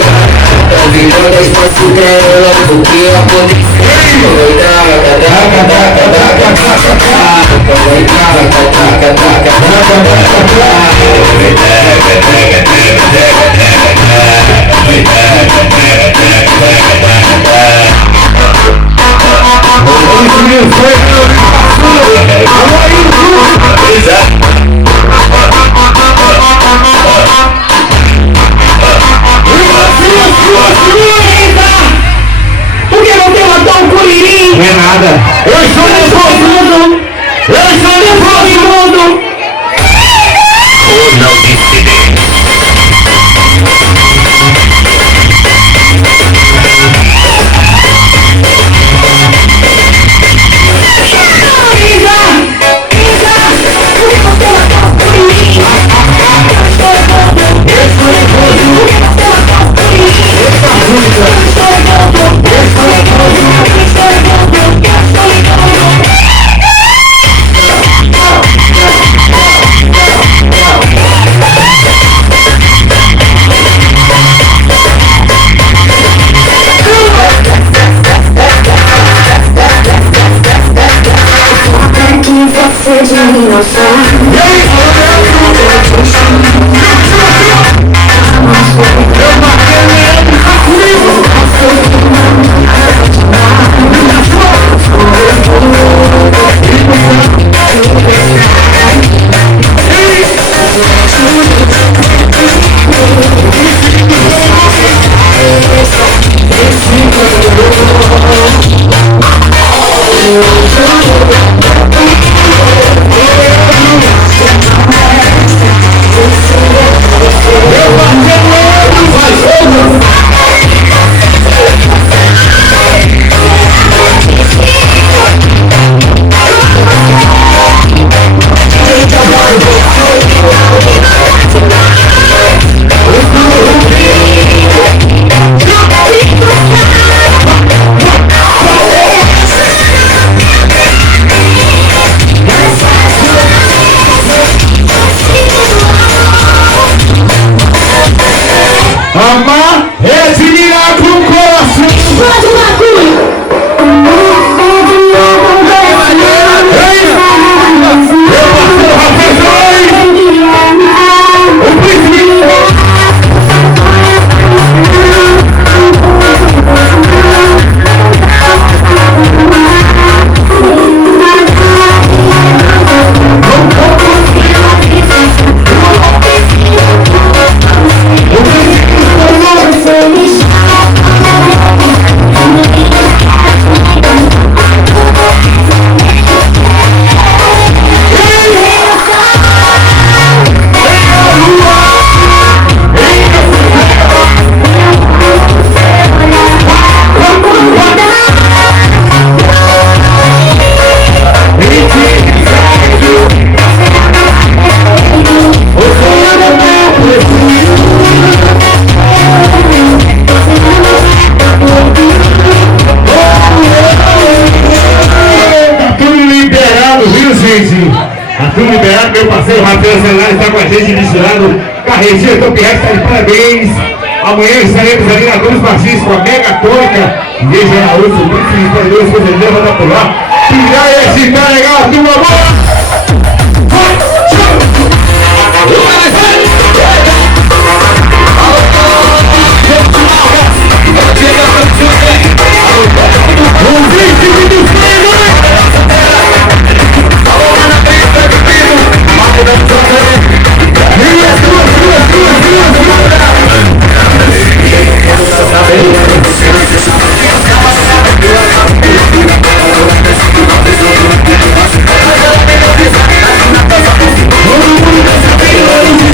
Tá virando as fotos pra ela, o que aconteceu? Não é nada. Eu sou nervoso, eu sou nervoso. Ou não dissidente. Amar é admirar com o coração. Faz o bagulho. Tá tudo liberado, meu parceiro Matheus Celular está com a gente misturado. Carretinha Top Rex está de parabéns. Amanhã estaremos ali na Gomes Martins com a Mega Tônica. Igreja Araújo, o príncipe de Deus, com certeza vai dar por lá. Piranha, se tá legal, turma boa!